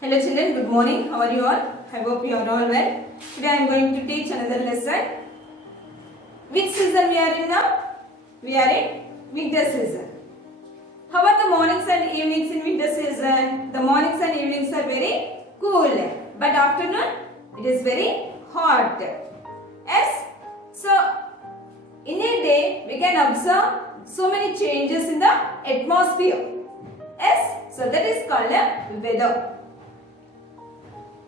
Hello children, good morning. How are you all? I hope you are all well. Today I am going to teach another lesson. Which season we are in now? We are in winter season. How are the mornings and evenings in winter season? The mornings and evenings are very cool, but afternoon it is very hot. Yes? So in a day we can observe so many changes in the atmosphere. Yes? So that is called weather.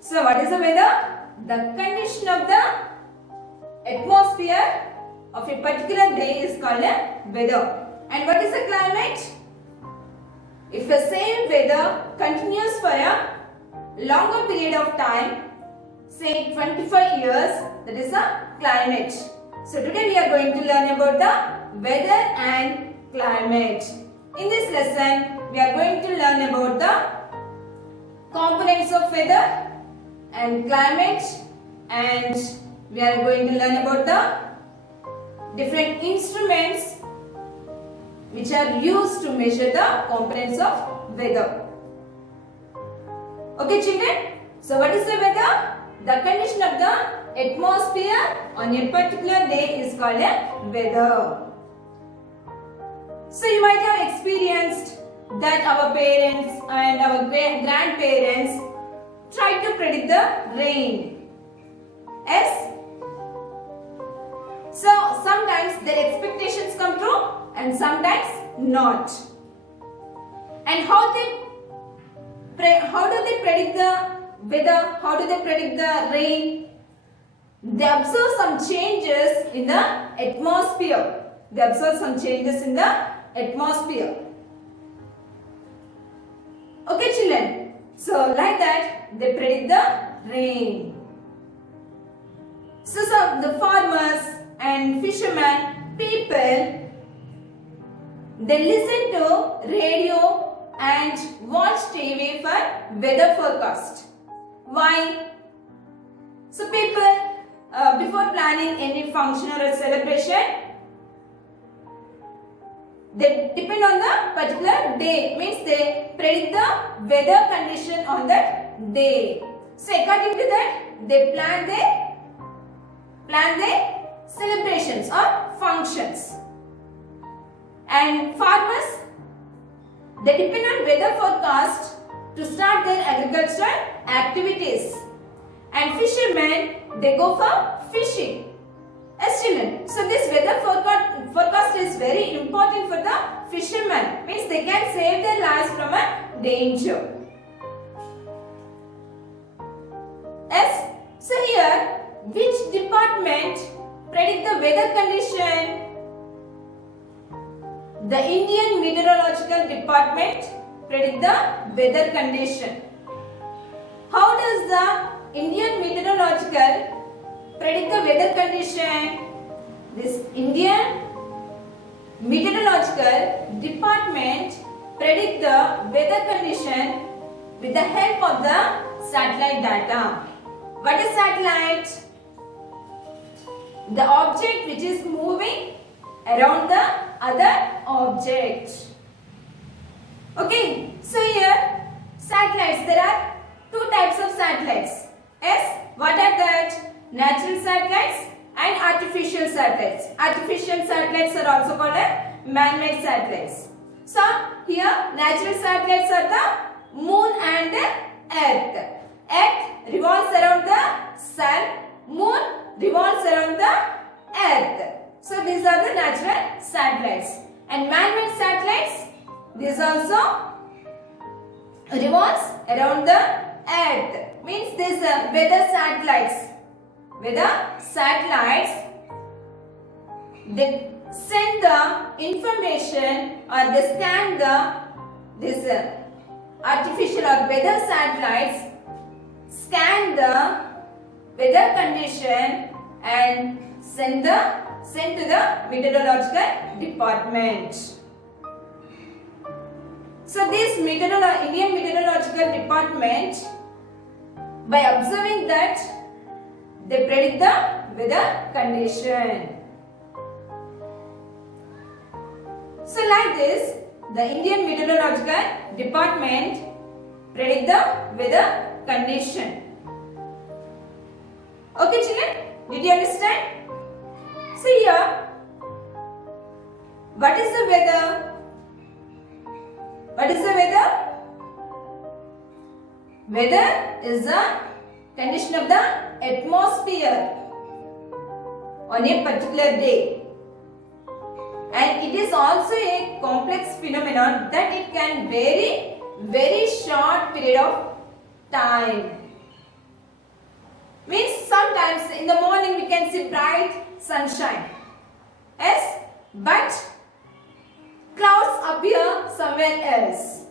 So what is the weather? The condition of the atmosphere of a particular day is called weather. And what is the climate? If the same weather continues for a longer period of time, say 25 years, that is a climate. So today we are going to learn about the weather and climate. In this lesson, we are going to learn about the components of weather and climate, and we are going to learn about the different instruments which are used to measure the components of weather. Okay children, so what is the weather? The condition of the atmosphere on a particular day is called a weather. So you might have experienced that our parents and our grandparents try to predict the rain. Yes? So sometimes their expectations come true and sometimes not. And how do they predict the weather? How do they predict the rain? They observe some changes in the atmosphere. They observe some changes in the atmosphere. Okay children, so like that they predict the rain. So the farmers and fishermen, people, they listen to radio and watch TV for weather forecast. Why? So people, before planning any function or a celebration, they depend on the particular day. Means they predict the weather condition on that day. So according to that, they plan their celebrations or functions. And farmers, they depend on weather forecast to start their agricultural activities. And fishermen, they go for fishing. Yes children, so this weather forecast is very important for the fishermen. Means they can save their lives from a danger. Yes, so here which department predict the weather condition? The Indian Meteorological Department predict the weather condition. How does the Indian Meteorological predict the weather condition? This Indian Meteorological Department predict the weather condition with the help of the satellite data. What is satellite? The object which is moving around the other object. Okay, so here satellites, there are two types of satellites. Yes, what are that? Natural satellites and artificial satellites. Artificial satellites are also called man-made satellites. So here natural satellites are the moon and the earth. Earth revolves around the sun, moon revolves around the earth. So these are the natural satellites. And man-made satellites, these also revolves around the earth. Means these weather satellites. Weather satellites, they send the information or they scan this artificial or weather satellites scan the weather condition and sent to the meteorological department. So this Indian Meteorological Department, by observing that, they predict the weather condition. So like this, the Indian Meteorological Department predict the weather condition. Okay children, did you understand? See here, what is the weather? What is the weather? Weather is the condition of the atmosphere on a particular day, and it is also a complex phenomenon that it can vary very short period of time. Means sometimes in the morning we can see bright sunshine, yes, but clouds appear somewhere else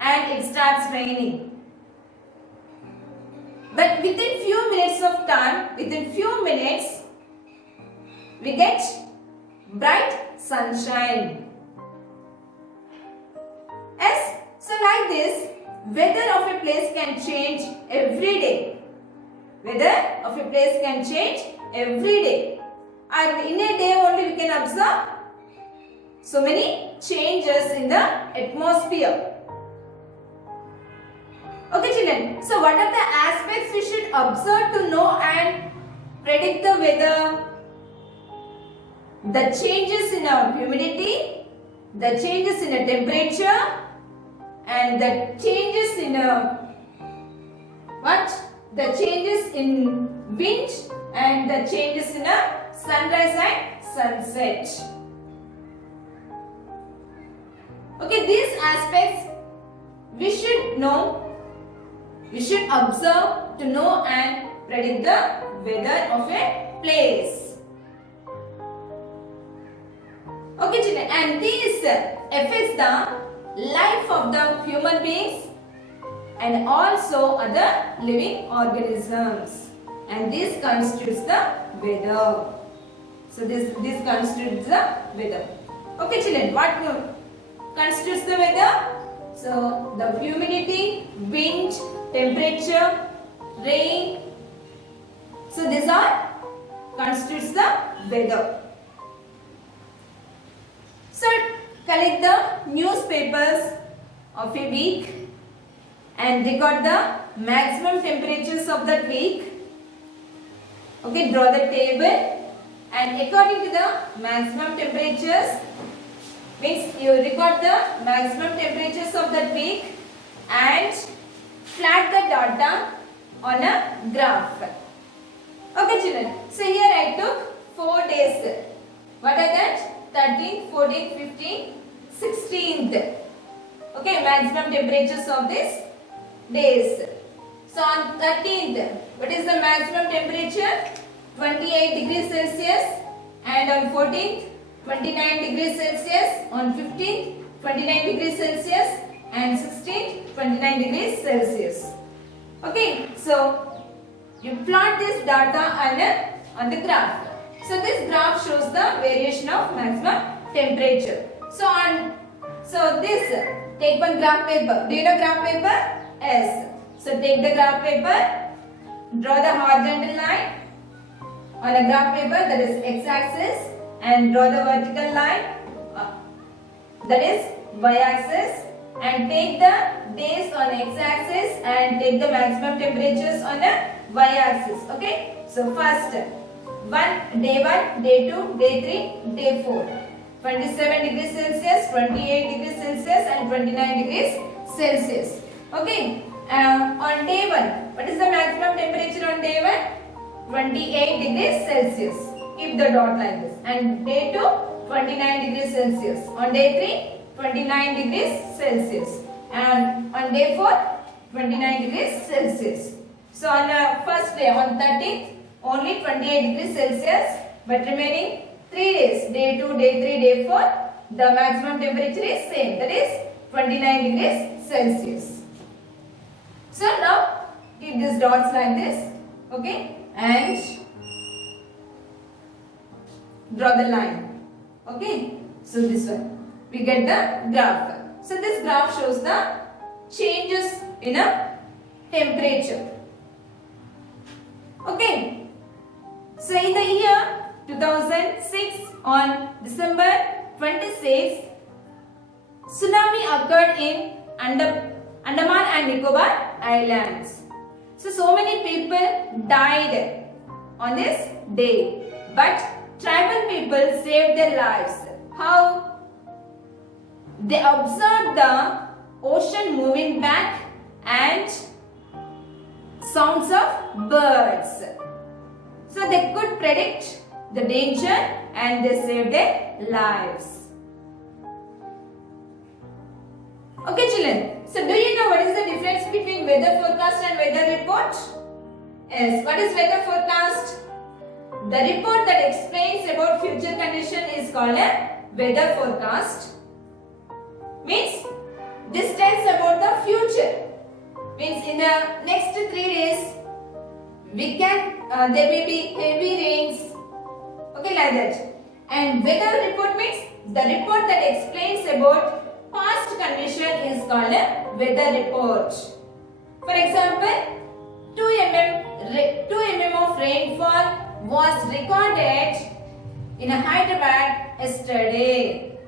and it starts raining. But within few minutes of time, within few minutes, we get bright sunshine. Yes, so like this, weather of a place can change every day. Weather of a place can change every day. And in a day only we can observe so many changes in the atmosphere. Okay children, so what are the aspects we should observe to know and predict the weather? The changes in our humidity, the changes in a temperature, and the changes in the changes in wind, and the changes in a sunrise and sunset. Okay, these aspects we should know. We should observe to know and predict the weather of a place. Okay children, and these affects the life of the human beings and also other living organisms, and this constitutes the weather. So this constitutes the weather. Okay children, what constitutes the weather? So the humidity, wind, temperature, rain. So these are constitutes the weather. So collect the newspapers of a week and record the maximum temperatures of that week. Okay, draw the table, and according to the maximum temperatures, means you record the maximum temperatures of that week and plot the data on a graph. Okay children, so here I took 4 days. What are that? 13th, 14th, 15th, 16th. Okay, maximum temperatures of these days. So on 13th, what is the maximum temperature? 28 degrees Celsius, and on 14th, 29 degrees Celsius, on 15th, 29 degrees Celsius, and 16th, 29 degrees Celsius. Okay, so you plot this data on the graph. So this graph shows the variation of maximum temperature. So this, take one graph paper. Do you know graph paper? Yes. So take the graph paper, draw the horizontal line on a graph paper, that is x-axis, and draw the vertical line, that is y-axis, and take the days on x-axis and take the maximum temperatures on a y-axis. Okay, so first day 1, day 2, day 3, day 4. 27 degrees Celsius, 28 degrees Celsius, and 29 degrees Celsius. Okay, on day 1, what is the maximum temperature on day 1? 28 degrees Celsius. Keep the dot like this. And day 2, 29 degrees Celsius. On day 3, 29 degrees Celsius. And on day 4, 29 degrees Celsius. So on the first day, on 13th, only 28 degrees Celsius, but remaining 3 days, day 2, day 3, day 4, the maximum temperature is same, that is 29 degrees Celsius. So now keep these dots like this, okay, and draw the line. Okay, so this one we get the graph. So this graph shows the changes in a temperature. Okay, so in the year 2006, on December 26, tsunami occurred in Andaman and Nicobar Islands. So many people died on this day, but tribal people saved their lives. How? They observed the ocean moving back and sounds of birds. So they could predict the danger and they saved their lives. Okay children, so do you know what is the difference between weather forecast and weather report? Yes, what is weather forecast? The report that explains about future condition is called a weather forecast. Means this tells about the future. Means in the next 3 days there may be heavy rains. Okay, like that. And weather report means the report that explains about past condition is called a weather report. For example, 2 mm of rainfall was recorded in Hyderabad yesterday.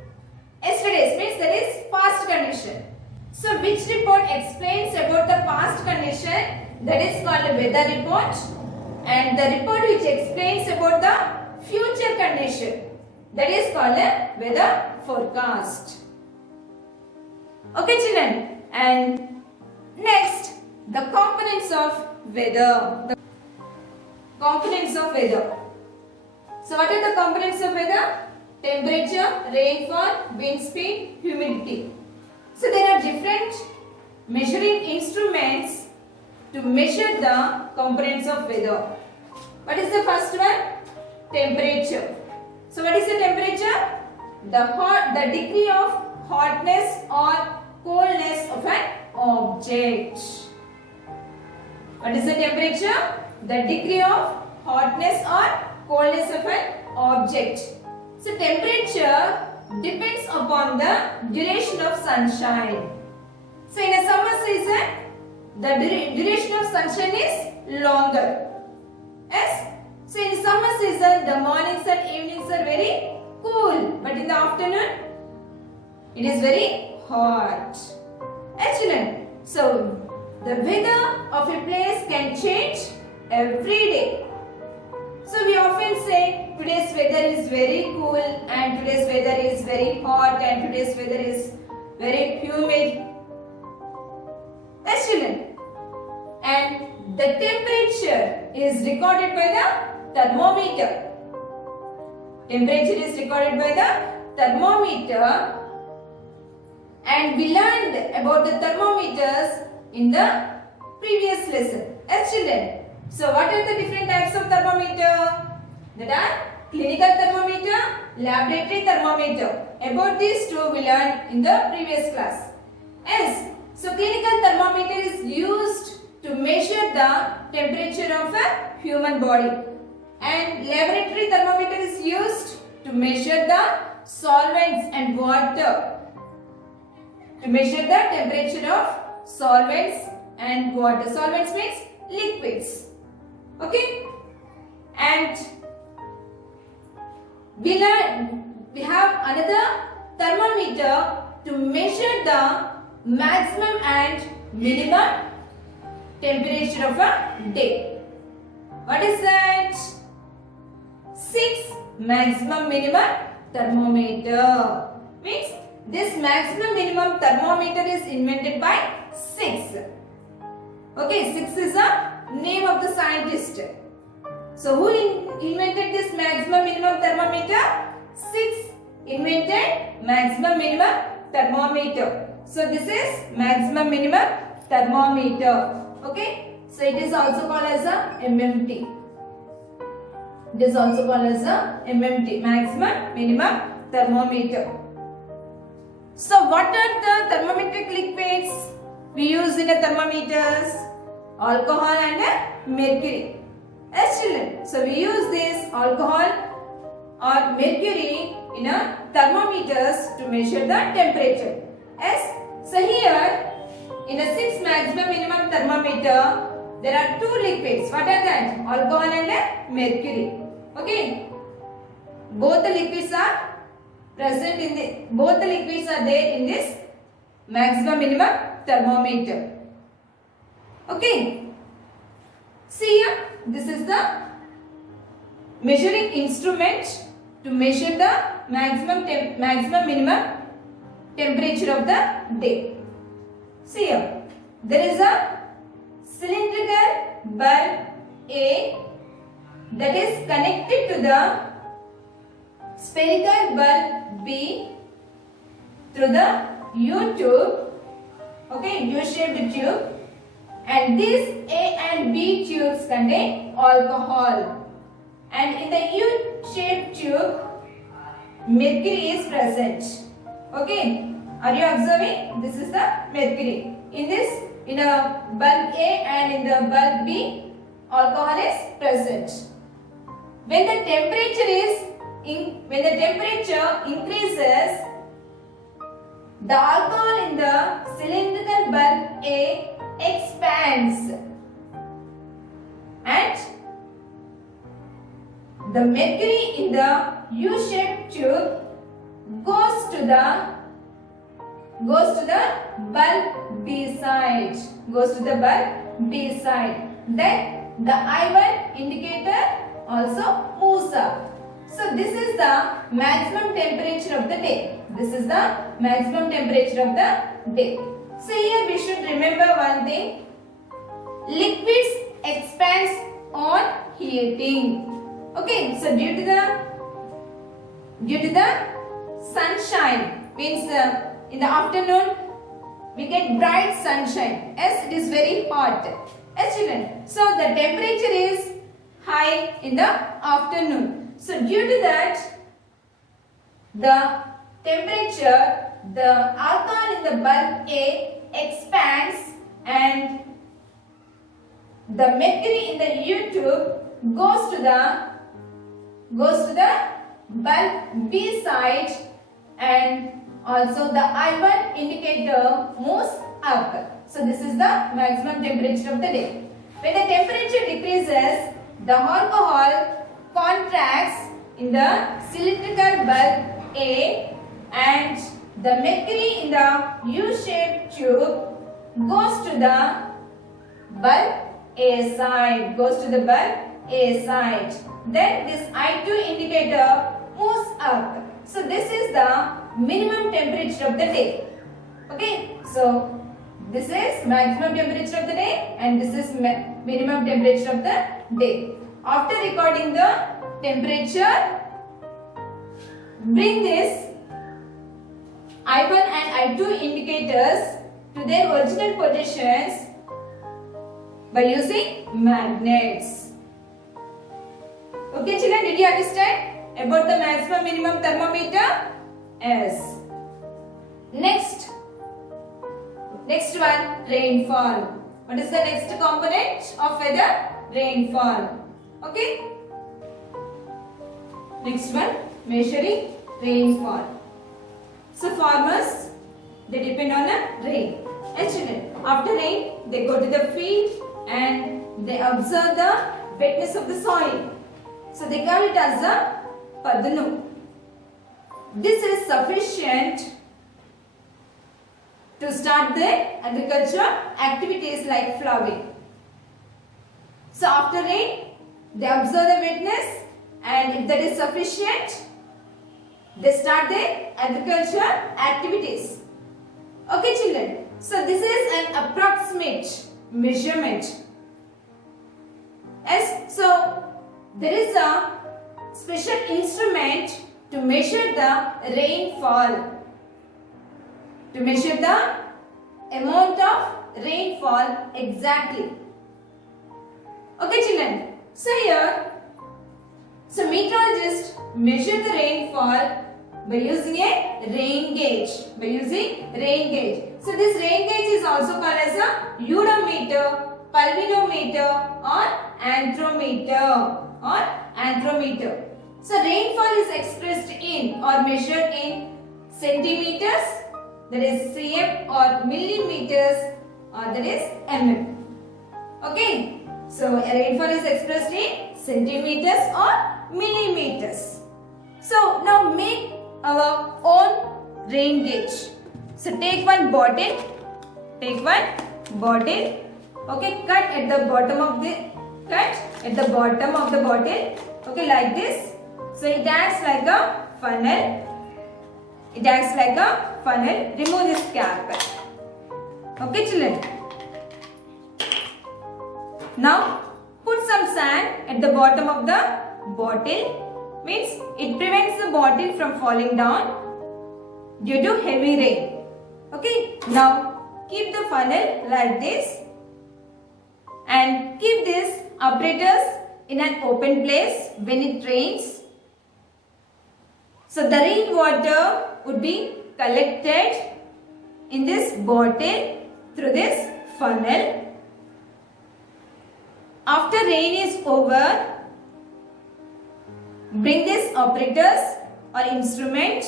Yesterday means that is past condition. So which report explains about the past condition? That is called a weather report. And the report which explains about the future condition, that is called a weather forecast. Okay children, and next the components of weather. The components of weather. So what are the components of weather? Temperature, rainfall, wind speed, humidity. So there are different measuring instruments to measure the components of weather. What is the first one? Temperature. So what is the temperature? The degree of hotness or coldness of an object. What is the temperature? The degree of hotness or coldness of an object. So temperature depends upon the duration of sunshine. So in a summer season, the duration of sunshine is longer. Yes? So in summer season, the mornings and evenings are very cool, but in the afternoon, it is very hot. Excellent. So the weather of a place can change every day. So we often say today's weather is very cool and today's weather is very hot and today's weather is very humid. Excellent. And the temperature is recorded by the thermometer. Temperature is recorded by the thermometer, and we learned about the thermometers in the previous lesson. Excellent. So what are the different types of thermometer? That are clinical thermometer, laboratory thermometer. About these two we learned in the previous class. Yes. So clinical thermometer is used to measure the temperature of a human body, and laboratory thermometer is used to measure the solvents and water. To measure the temperature of solvents and water. Solvents means liquids. Okay? And we have another thermometer to measure the maximum and minimum temperature of a day. What is that? 6 maximum minimum thermometer. Means this maximum minimum thermometer is invented by 6. Okay, 6 is the name of the scientist. So who invented this maximum minimum thermometer? 6 invented maximum minimum thermometer. So this is maximum minimum thermometer. Okay, so it is also called as a MMT. It is also called as a MMT, maximum minimum thermometer. So what are the thermometric liquids we use in the thermometers? Alcohol and mercury. Yes children, so we use this alcohol or mercury in a thermometers to measure the temperature. Yes, so here in a 6 maximum minimum thermometer there are 2 liquids. What are that? Alcohol and mercury. Okay, both the liquids are present in the, both the liquids are there in this maximum minimum thermometer. Okay. See here, this is the measuring instrument to measure the maximum minimum temperature of the day. See here, there is a cylindrical bulb A that is connected to the spherical bulb B through the U-tube, okay, U-shaped tube, and these A and B tubes contain alcohol, and in the U-shaped tube mercury is present. Okay, are you observing? This is the mercury. In a bulb A and in the bulb B, alcohol is present. When the temperature increases, the alcohol in the cylindrical bulb A expands and the mercury in the U-shaped tube goes to the bulb B side. Then the I1 indicator also moves up. So this is the maximum temperature of the day. So here we should remember one thing. Liquids expands on heating. Okay, so due to the sunshine, means in the afternoon we get bright sunshine as it is very hot. Yes, children. So the temperature is high in the afternoon. So due to that, the temperature, the alcohol in the bulb A expands and the mercury in the U-tube goes to the bulb B side, and also the I1 indicator moves up. So this is the maximum temperature of the day. When the temperature decreases, the alcohol contracts in the cylindrical bulb A and the mercury in the U-shaped tube goes to the bulb A side. Then this I2 indicator moves up. So this is the minimum temperature of the day. Okay, so this is maximum temperature of the day and this is minimum temperature of the day. After recording the temperature, bring this I1 and I2 indicators to their original positions by using magnets. Okay children, did you understand about the maximum minimum thermometer? Yes. Next one, rainfall. What is the next component of weather? Rainfall. Okay. Next one, measuring rainfall. So farmers, they depend on the rain. Yes, children. After rain, they go to the field and they observe the wetness of the soil. So they call it as a padnu. This is sufficient to start their agricultural activities like plowing. So after rain, they observe the wetness, and if that is sufficient, they start their agricultural activities. Okay children, so this is an approximate measurement. Yes, so there is a special instrument to measure the rainfall, to measure the amount of rainfall exactly. Okay children, so here, so meteorologists measure the rainfall by using a rain gauge. So this rain gauge is also called as a eudometer, pulvianometer or anthrometer. So rainfall is expressed in or measured in centimeters, that is cm, or millimeters, or that is mm. Okay, so rainfall is expressed in centimeters or millimeters. So now make our own rain gauge. So take one bottle take one bottle. Okay, cut at the bottom of the bottle. Okay, like this. So it acts like a funnel. Remove this cap. Okay, children. Now put some sand at the bottom of the bottle. Means it prevents the bottle from falling down due to heavy rain. Okay. Now keep the funnel like this and keep this apparatus in an open place when it rains. So the rainwater would be collected in this bottle through this funnel. After rain is over, bring this apparatus or instrument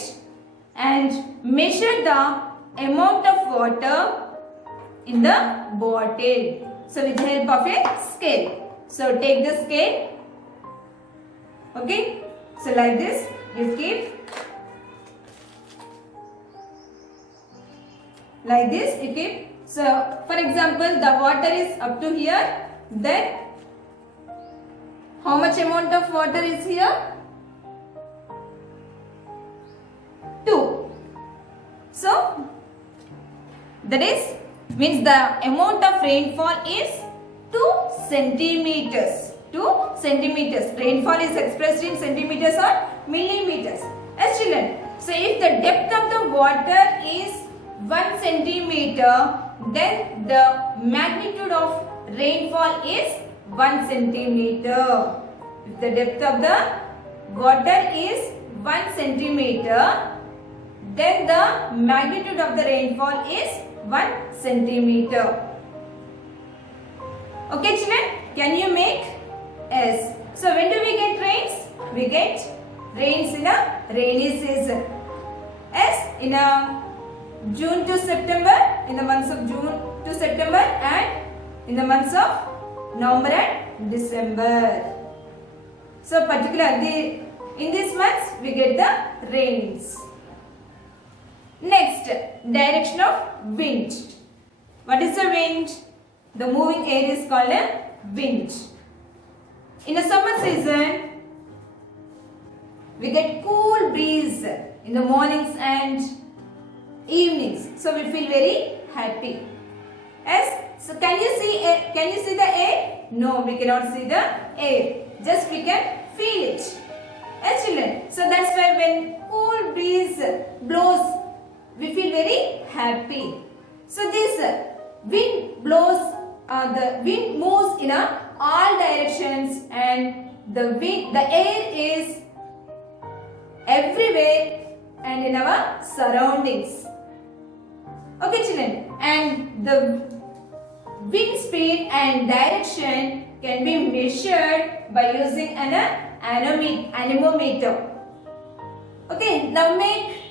and measure the amount of water in the bottle. So with the help of a scale. So take the scale. Okay. So like this you keep. Like this you keep. So for example the water is up to here. Then how much amount of water is here? 2. So that is means the amount of rainfall is 2 centimeters. 2 centimeters. Rainfall is expressed in centimeters or millimeters. Yes, children. So if the depth of the water is 1 centimeter, then the magnitude of rainfall is 1 centimeter. If the depth of the water is 1 centimeter, then the magnitude of the rainfall is 1 centimeter. Okay, children, can you make? Yes. So when do we get rains? We get rains in a rainy season. Yes, in a June to September, in the months of June to September, and in the months of November and December. So particularly in these months we get the rains. Next, direction of wind. What is the wind? The moving air is called a wind. In the summer season, we get cool breeze in the mornings and evenings. So we feel very happy. Yes. So can you see the air? No, we cannot see the air. Just we can feel it. Yes, children. So that's why when cool breeze blows, we feel very happy. So this wind blows, the wind moves in all directions, and the air is everywhere and in our surroundings. Okay, children. And the wind speed and direction can be measured by using an anemometer. Okay, now make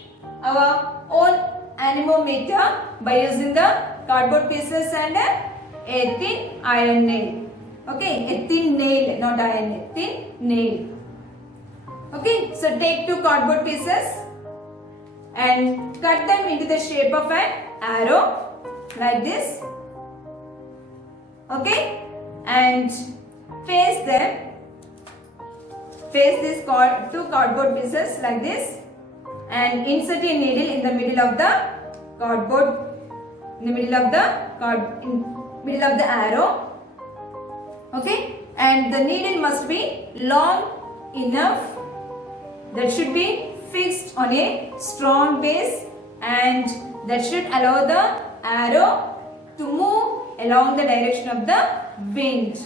our own anemometer by using the cardboard pieces and a thin iron nail. Okay, a thin nail, not iron nail, thin nail. Okay, so take 2 cardboard pieces and cut them into the shape of an arrow like this. Okay, and face these 2 cardboard pieces like this, and insert a needle in the middle of the cardboard, in the middle of the arrow. Okay, and the needle must be long enough that should be fixed on a strong base, and that should allow the arrow to move along the direction of the wind.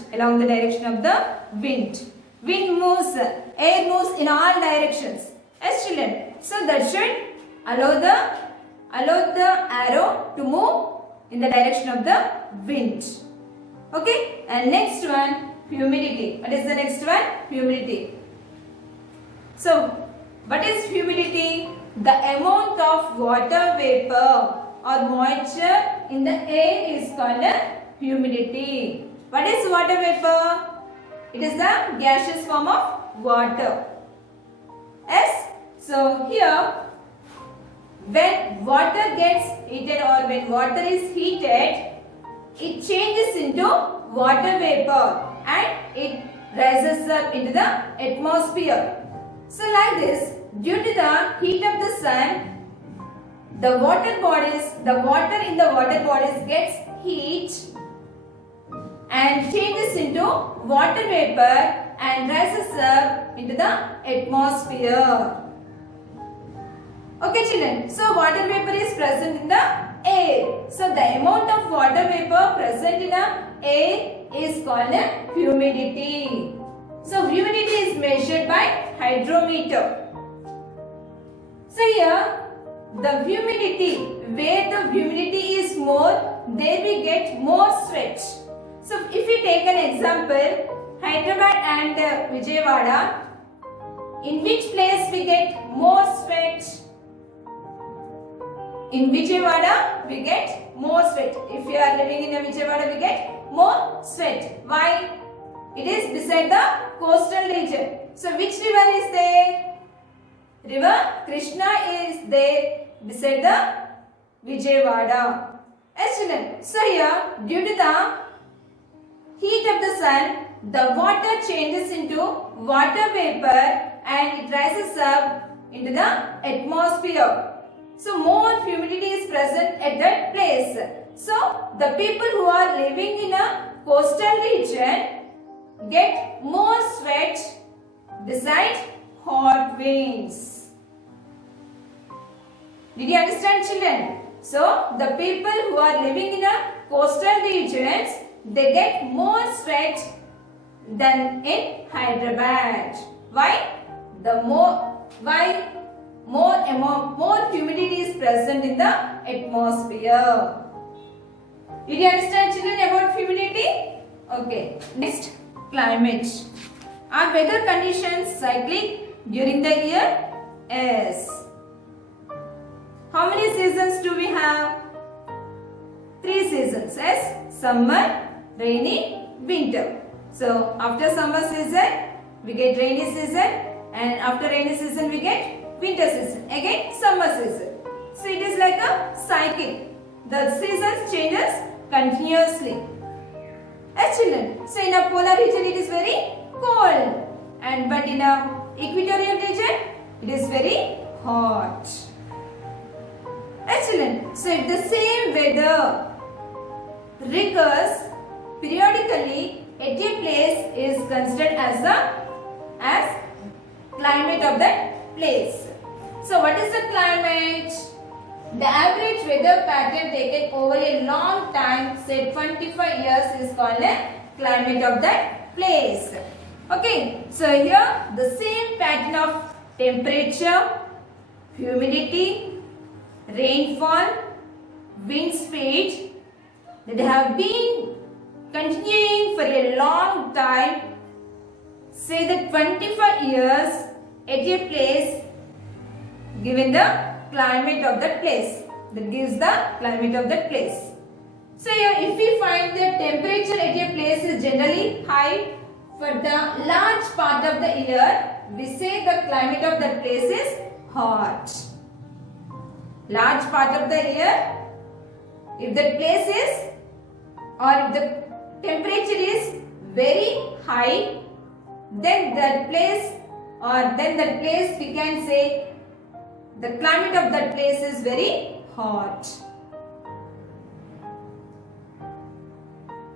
Wind moves, air moves in all directions. Yes, children. So that should allow the arrow to move in the direction of the wind. Okay, and next one, humidity. What is the next one? Humidity. So what is humidity? The amount of water vapor or moisture in the air is called humidity. What is water vapor? It is the gaseous form of water. Yes. So here when water gets heated or when water is heated, it changes into water vapor and it rises up into the atmosphere. So like this, due to the heat of the sun, the water in the water bodies gets heat and changes into water vapor and rises up into the atmosphere. Okay children, so water vapor is present in the air. So the amount of water vapor present in the air is called humidity. So humidity is measured by hydrometer. So here the humidity, where the humidity is more, there we get more sweat. So if we take an example, Hyderabad and Vijayawada, in which place we get more sweat? In Vijayawada we get more sweat. If you are living in Vijayawada we get more sweat. Why? It is beside the coastal region. So which river is there? River Krishna is there beside the Vijayawada. Excellent. So here, due to the heat of the sun, the water changes into water vapor and it rises up into the atmosphere. So more humidity is present at that place. So the people who are living in a coastal region get more sweat besides hot winds. Did you understand children? So the people who are living in a coastal regions, they get more sweat than in Hyderabad. Why? More humidity is present in the atmosphere. Did you understand children about humidity? Okay. Next, climate. Are weather conditions cyclic during the year? Yes. How many seasons do we have? 3 seasons. Yes. Summer, rainy, winter. So after summer season, we get rainy season, and after rainy season we get winter season. Again summer season. So it is like a cycle. The seasons changes continuously. Excellent. So in a polar region it is very cold, but in a equatorial region it is very hot. Excellent. So if the same weather recurs periodically at a place is considered as climate of that place. So what is the climate? The average weather pattern taken over a long time, say 25 years, is called a climate of that place. Okay, so here the same pattern of temperature, humidity, rainfall, wind speed that have been continuing for a long time, say that 25 years at a place, given the climate of that place. That gives the climate of that place. So here if we find the temperature at a place is generally high for the large part of the year, we say the climate of that place is hot. Large part of the year, if that place is, or if the temperature is very high, then that place we can say the climate of that place is very hot.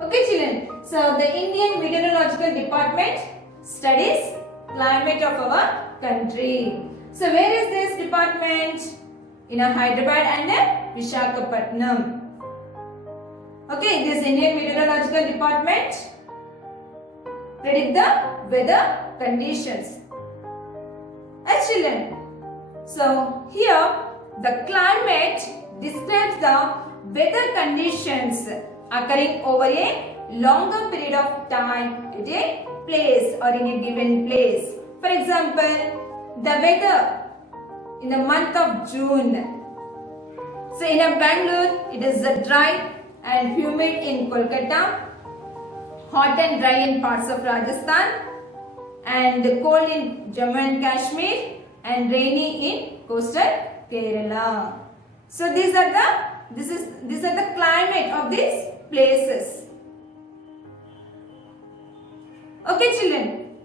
Okay children, so the Indian Meteorological Department studies climate of our country. So where is this department? In a Hyderabad and Visakhapatnam. Okay, this Indian Meteorological Department predict the weather conditions. Children, so here the climate describes the weather conditions occurring over a longer period of time at a place or in a given place. For example, the weather in the month of June. So in a Bangalore, it is dry and humid in Kolkata, hot and dry in parts of Rajasthan, and cold in Jammu and Kashmir, and rainy in coastal Kerala. So these are the climate of these places. Okay, children.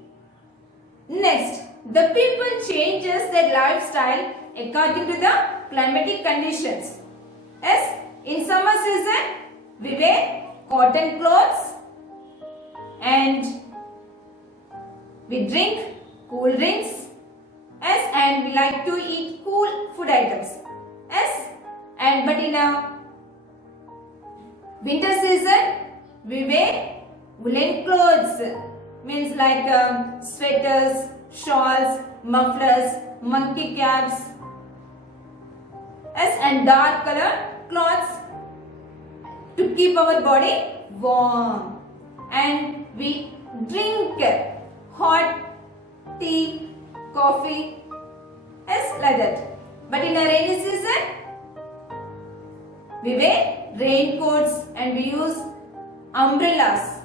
Next, the people changes their lifestyle according to the climatic conditions. Yes, in summer season we wear cotton clothes and we drink cool drinks. Yes, and we like to eat cool food items. Yes, and but in a winter season we wear woolen clothes, means like sweaters, shawls, mufflers, monkey caps. Yes, and dark color cloths to keep our body warm. And we drink hot tea, coffee, yes, like that. But in a rainy season, we wear raincoats and we use umbrellas.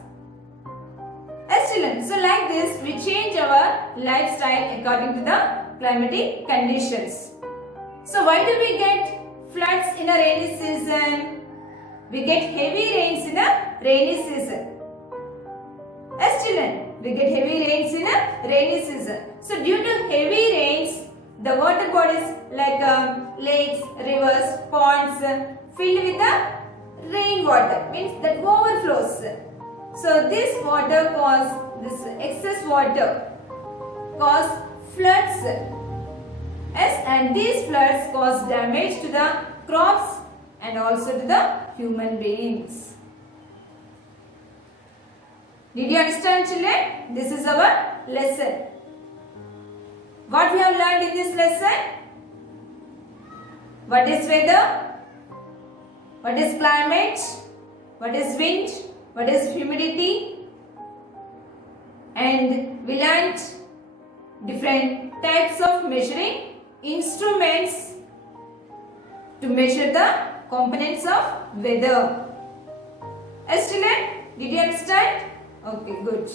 Yes, children. So like this, we change our lifestyle according to the climatic conditions. So why do we get floods in a rainy season? We get heavy rains in a rainy season. Yes, children, we get heavy rains in a rainy season. So due to heavy rains, the water bodies like lakes, rivers, ponds filled with the rainwater, means that overflows. So this excess water cause floods. Yes, and these floods cause damage to the crops and also to the human beings. Did you understand, children? This is our lesson. What we have learned in this lesson? What is weather? What is climate? What is wind? What is humidity? And we learned different types of measuring instruments to measure the components of weather. Yes, children, did you understand? Okay, good.